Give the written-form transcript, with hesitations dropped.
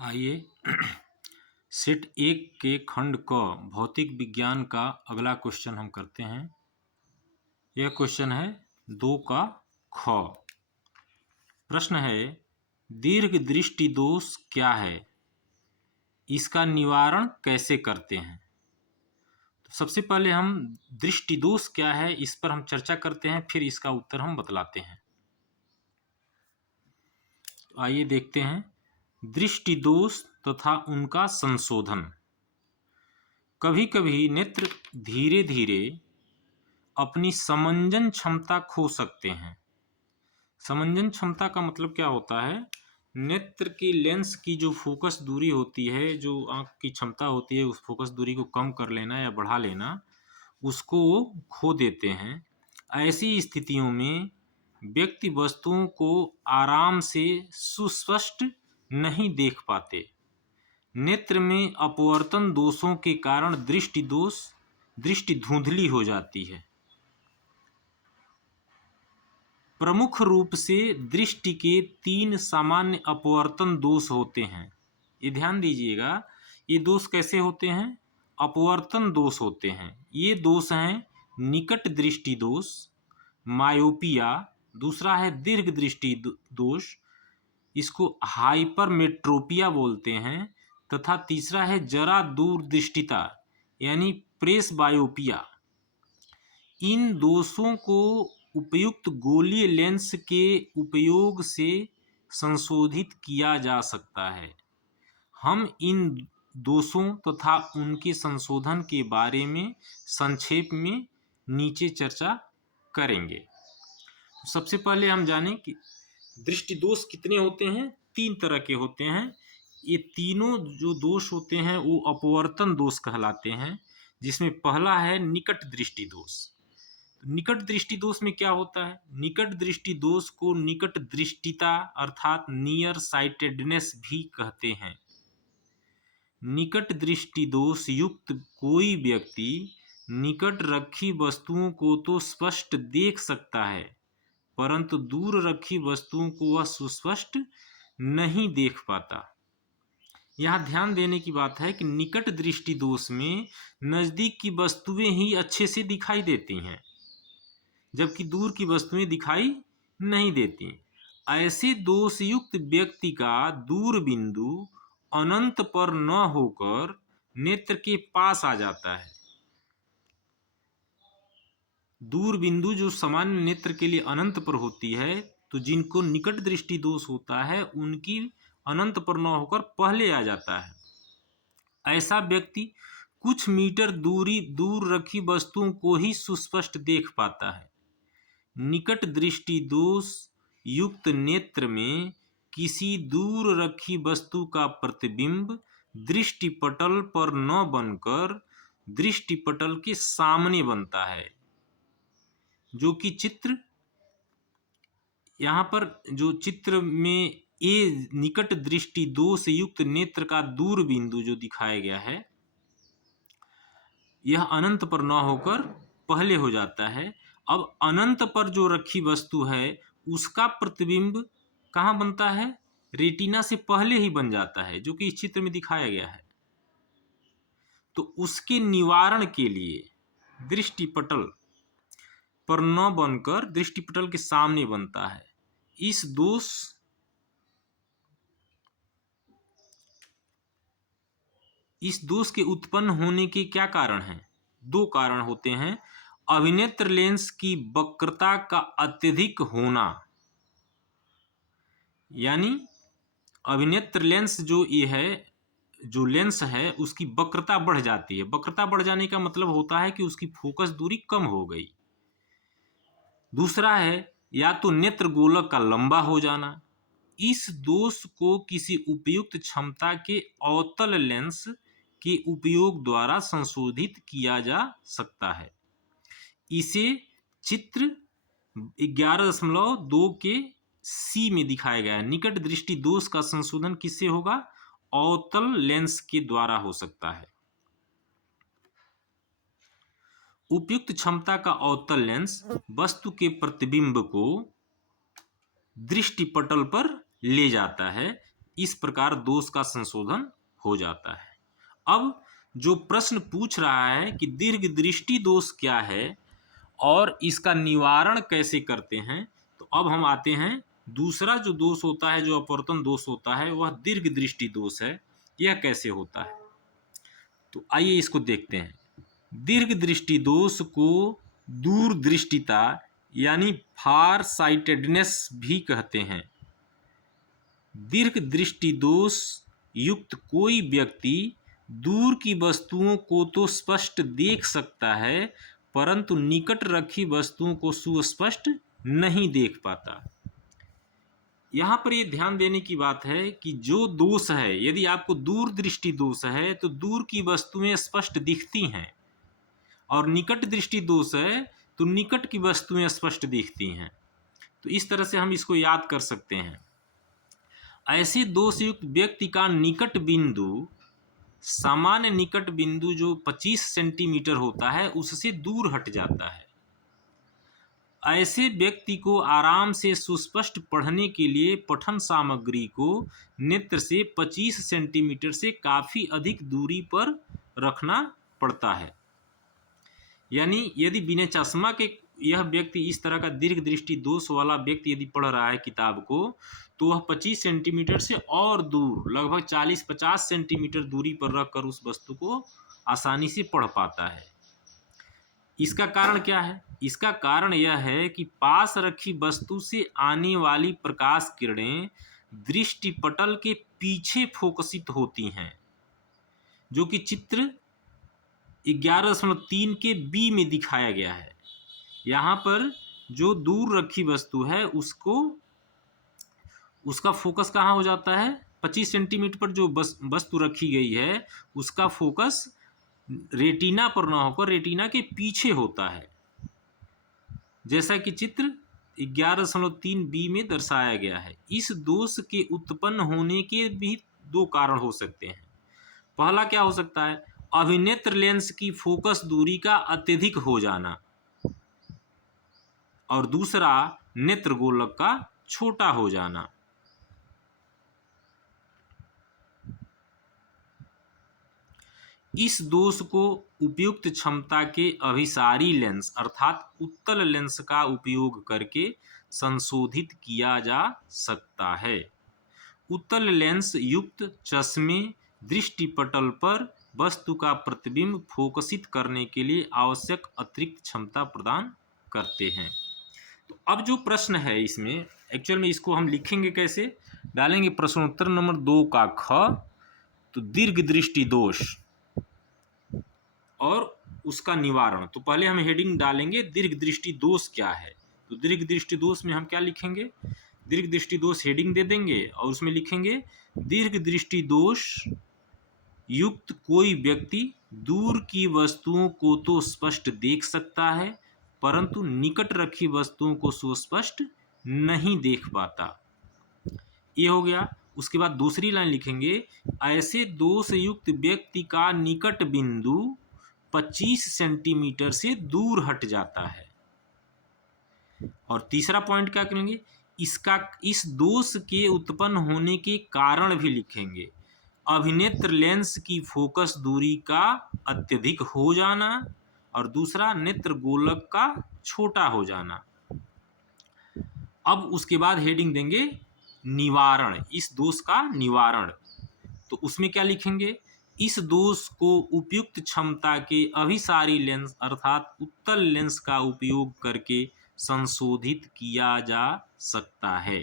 आइए सेट 1 के खंड क भौतिक विज्ञान का अगला क्वेश्चन हम करते हैं। यह क्वेश्चन है 2 का ख। प्रश्न है, दीर्घ दृष्टि दोष क्या है, इसका निवारण कैसे करते हैं। तो सबसे पहले हम दृष्टि दोष क्या है इस पर हम चर्चा करते हैं, फिर इसका उत्तर हम बतलाते हैं। तो आइए देखते हैं दृष्टि दोष तथा उनका संशोधन। कभी कभी नेत्र धीरे धीरे अपनी समंजन क्षमता खो सकते हैं। समंजन क्षमता का मतलब क्या होता है, नेत्र की लेंस की जो फोकस दूरी होती है, जो आंख की क्षमता होती है उस फोकस दूरी को कम कर लेना या बढ़ा लेना, उसको वो खो देते हैं। ऐसी स्थितियों में व्यक्ति वस्तुओं को आराम से सुस्पष्ट नहीं देख पाते। नेत्र में अपवर्तन दोषों के कारण दृष्टि धुंधली हो जाती है। प्रमुख रूप से दृष्टि के 3 सामान्य अपवर्तन दोष होते हैं। ये ध्यान दीजिएगा, ये दोष कैसे होते हैं, अपवर्तन दोष होते हैं। ये दोष हैं निकट दृष्टि दोष, मायोपिया, दूसरा है दीर्घ दृष्टि दोष, इसको हाइपरमेट्रोपिया बोलते हैं, तथा तीसरा है जरा दूरदृष्टिता यानी प्रेसबायोपिया। इन दोषों को उपयुक्त गोलीय लेंस के उपयोग से संशोधित किया जा सकता है। हम इन दोषों तथा उनके संशोधन के बारे में संक्षेप में नीचे चर्चा करेंगे। सबसे पहले हम जानें कि दृष्टि दोष कितने होते हैं। 3 तरह के होते हैं। ये तीनों जो दोष होते हैं वो अपवर्तन दोष कहलाते हैं, जिसमें पहला है निकट दृष्टि दोष। निकट दृष्टि दोष में क्या होता है, निकट दृष्टि दोष को निकट दृष्टिता अर्थात नियर साइटेडनेस भी कहते हैं। निकट दृष्टि दोष युक्त कोई व्यक्ति निकट रखी वस्तुओं को तो स्पष्ट देख सकता है, परंतु दूर रखी वस्तुओं को वह सुस्पष्ट नहीं देख पाता। यहाँ ध्यान देने की बात है कि निकट दृष्टि दोष में नजदीक की वस्तुएं ही अच्छे से दिखाई देती हैं, जबकि दूर की वस्तुएं दिखाई नहीं देती। ऐसे दोष युक्त व्यक्ति का दूर बिंदु अनंत पर न होकर नेत्र के पास आ जाता है। दूर बिंदु जो सामान्य नेत्र के लिए अनंत पर होती है, तो जिनको निकट दृष्टि दोष होता है उनकी अनंत पर न होकर पहले आ जाता है। ऐसा व्यक्ति कुछ मीटर दूर रखी वस्तुओं को ही सुस्पष्ट देख पाता है। निकट दृष्टि दोष युक्त नेत्र में किसी दूर रखी वस्तु का प्रतिबिंब दृष्टिपटल पर न बनकर दृष्टिपटल के सामने बनता है, जो कि चित्र यहाँ पर जो चित्र में ये निकट दृष्टि दोष युक्त नेत्र का दूर बिंदु जो दिखाया गया है, यह अनंत पर न होकर पहले हो जाता है। अब अनंत पर जो रखी वस्तु है उसका प्रतिबिंब कहाँ बनता है, रेटिना से पहले ही बन जाता है, जो कि इस चित्र में दिखाया गया है। तो उसके निवारण के लिए दृष्टिपटल पर न बनकर दृष्टिपटल के सामने बनता है। इस दोष के उत्पन्न होने के क्या कारण हैं? 2 कारण होते हैं। अभिनेत्र लेंस की वक्रता का अत्यधिक होना, यानी अभिनेत्र लेंस जो ये है, जो लेंस है उसकी वक्रता बढ़ जाती है। वक्रता बढ़ जाने का मतलब होता है कि उसकी फोकस दूरी कम हो गई। दूसरा है या तो नेत्र गोलक का लंबा हो जाना। इस दोष को किसी उपयुक्त क्षमता के अवतल लेंस के उपयोग द्वारा संशोधित किया जा सकता है। इसे चित्र 11.2 के सी में दिखाया गया है। निकट दृष्टि दोष का संशोधन किससे होगा, अवतल लेंस के द्वारा हो सकता है। उपयुक्त क्षमता का अवतल लेंस वस्तु के प्रतिबिंब को दृष्टिपटल पर ले जाता है। इस प्रकार दोष का संशोधन हो जाता है। अब जो प्रश्न पूछ रहा है कि दीर्घ दृष्टि दोष क्या है और इसका निवारण कैसे करते हैं, तो अब हम आते हैं दूसरा जो दोष होता है, जो अपवर्तन दोष होता है, वह दीर्घ दृष्टि दोष है। यह कैसे होता है, तो आइए इसको देखते हैं। दीर्घ दृष्टि दोष को दूरदृष्टिता यानी फार साइटेडनेस भी कहते हैं। दीर्घ दृष्टि दोष युक्त कोई व्यक्ति दूर की वस्तुओं को तो स्पष्ट देख सकता है, परंतु निकट रखी वस्तुओं को सुस्पष्ट नहीं देख पाता। यहाँ पर ये ध्यान देने की बात है कि जो दोष है, यदि आपको दूरदृष्टि दोष है तो दूर की वस्तुएं स्पष्ट दिखती हैं, और निकट दृष्टि दोष है तो निकट की वस्तुएं स्पष्ट दिखती हैं। तो इस तरह से हम इसको याद कर सकते हैं। ऐसे दोष युक्त व्यक्ति का निकट बिंदु, सामान्य निकट बिंदु जो 25 सेंटीमीटर होता है, उससे दूर हट जाता है। ऐसे व्यक्ति को आराम से सुस्पष्ट पढ़ने के लिए पठन सामग्री को नेत्र से 25 सेंटीमीटर से काफ़ी अधिक दूरी पर रखना पड़ता है। यानी यदि बिना चश्मा के यह व्यक्ति, इस तरह का दीर्घ दृष्टि दोष वाला व्यक्ति यदि पढ़ रहा है किताब को, तो वह 25 सेंटीमीटर से और दूर, लगभग 40-50 सेंटीमीटर दूरी पर रखकर उस वस्तु को आसानी से पढ़ पाता है। इसका कारण क्या है? इसका कारण यह है कि पास रखी वस्तु से आने वाली प्रकाश किरणें दृष्टिपटल के पीछे फोकसित होती हैं, जो कि चित्र 11.3 के बी में दिखाया गया है। यहाँ पर जो दूर रखी वस्तु है उसका फोकस कहाँ हो जाता है? 25 सेंटीमीटर पर जो वस्तु रखी गई है उसका फोकस रेटिना पर ना होकर रेटिना के पीछे होता है, जैसा कि चित्र 11.3 बी में दर्शाया गया है। इस दोष के उत्पन्न होने के भी दो कारण हो सकते हैं। पहला क्या हो सकता है? अभिनेत्र लेंस की फोकस दूरी का अत्यधिक हो जाना, और दूसरा नेत्र गोलक का छोटा हो जाना। इस दोष को उपयुक्त क्षमता के अभिसारी लेंस अर्थात उत्तल लेंस का उपयोग करके संशोधित किया जा सकता है। उत्तल लेंस युक्त चश्मे दृष्टिपटल पर वस्तु का प्रतिबिंब फोकसित करने के लिए आवश्यक अतिरिक्त क्षमता प्रदान करते हैं। तो अब जो प्रश्न है इसमें, एक्चुअल में इसको हम लिखेंगे कैसे? डालेंगे प्रश्नोत्तर नंबर 2 का ख, तो दीर्घ दृष्टि दोष और उसका निवारण। तो पहले हम हेडिंग डालेंगे दीर्घ दृष्टि दोष क्या है। तो दीर्घ दृष्टि दोष में हम क्या लिखेंगे? दीर्घ दृष्टि दोष हेडिंग दे देंगे और उसमें लिखेंगे दीर्घ दृष्टि दोष युक्त कोई व्यक्ति दूर की वस्तुओं को तो स्पष्ट देख सकता है, परंतु निकट रखी वस्तुओं को सुस्पष्ट नहीं देख पाता। ये हो गया। उसके बाद दूसरी लाइन लिखेंगे ऐसे दोष युक्त व्यक्ति का निकट बिंदु 25 सेंटीमीटर से दूर हट जाता है। और तीसरा पॉइंट क्या करेंगे? इस दोष के उत्पन्न होने के कारण भी लिखेंगे। अभिनेत्र लेंस की फोकस दूरी का अत्यधिक हो जाना, और दूसरा नेत्र गोलक का छोटा हो जाना। अब उसके बाद हेडिंग देंगे निवारण, इस दोष का निवारण। तो उसमें क्या लिखेंगे? इस दोष को उपयुक्त क्षमता के अभिसारी लेंस अर्थात उत्तल लेंस का उपयोग करके संशोधित किया जा सकता है।